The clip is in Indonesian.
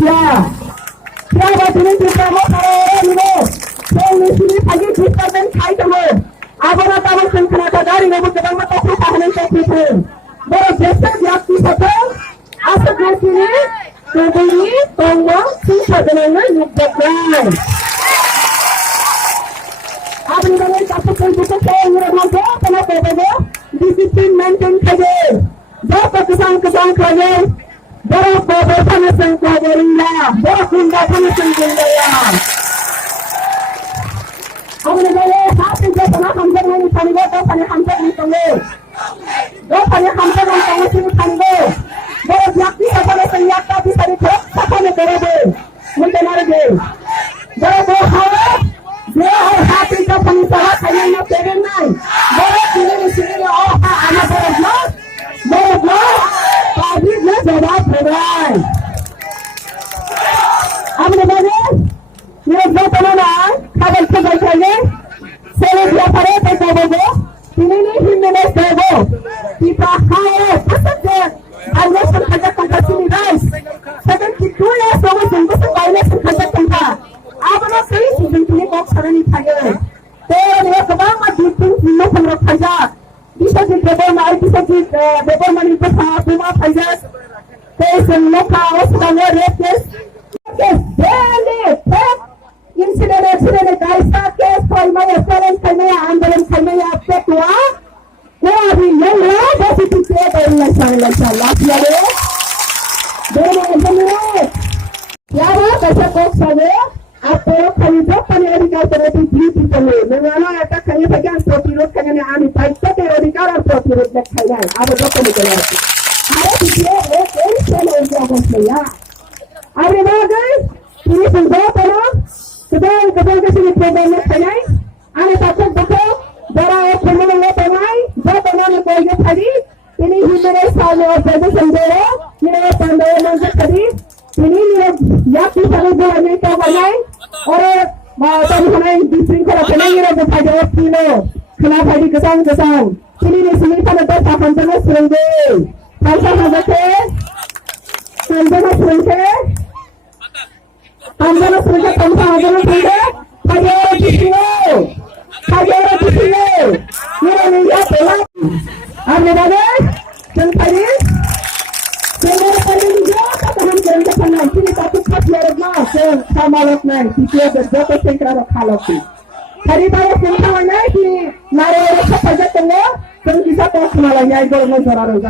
Mafia. Siapa jenis Tipra Party Mafia? Saya di sini pagi diskon kai kamu. Abang kamu sengkena dari kamu sedang melakukan tahanan tertipu. Berjasa di atas satu. Asal di sini kebiri tongong sisa dengan nyubakan. Abang kamu dapat terbuka saya yang mampu kenapa begitu? Disiplin maintain saja. Berapa kesang kerja? Berapa panas kerja? Berapa panas kerja? Abang kamu hati jasa nak hamzah ni tangga, tu panik hamzah ni tangga. Tu panik hamzah ni tangga sini tangga. Berapa yakni apa yang yakta di sana terus apa yang berada? Mungkin ada. Berapa hal? Dia hati jasa panik sahaja hanya nak perenai. Berapa sini oh anak berapa? Berapa? Tadi dia jawab perenai. Abang kamu ini berapa mana? Kabar saja. Saya dia pada terjadi. Ini himne sebo. Kita kaya pasal Allah sengaja tangkap sini guys. Sedang kita ya semua sungguh sekali sengaja tangkap. Apa nak kali sini ini kok sana ni saja. Dia kebang maju pun semua sanggup saja. Bisa kita bermain, bisa kita bermain bersama semua saja. Saya semua kau semua request. Boleh. Insiden guys, kes kalmaya challenge kalmaya आंदोलन kalmaya आपसे हुआ वो अभी यंगला जैसे पिछले बोलना इंशाल्लाह यारे दोनों इंजीनियर क्या बात ऐसा कोच सगे आप लोग खरीदो पने अधिकार तरह की चले मैं वाला ऐसा खरीद सके प्रतिरोध करने में आने पाइप के अधिकार और प्रतिरोध में खाया है आप लोग को निकला है अरे पिछले एक सेल हो गया बस यार अरे ना guys ini sudah pernah sedang ke sini program saya ada takut betul darah pemenang pemain pemenang boleh tadi ini himne sama saja sendiri ini pandai mangsa tadi ini yang kita boleh kita banyak orang tadi mana disring kalau penang ini ada pada kilo kenapa di kesang ini sini pada tak hamzah sering hamzah Anjana sudah tanpa anjana sudah kajian di sini. Ini lihat pelan. Anda ada? Tentang semua paling juga tahan kerja panas. Ini satu kali mas sama lokal. Kita berdoa sengkara khalasi. Hari baru sengkara ni nara orang sahaja tengah. Kita tak malah nyai gorong zorang.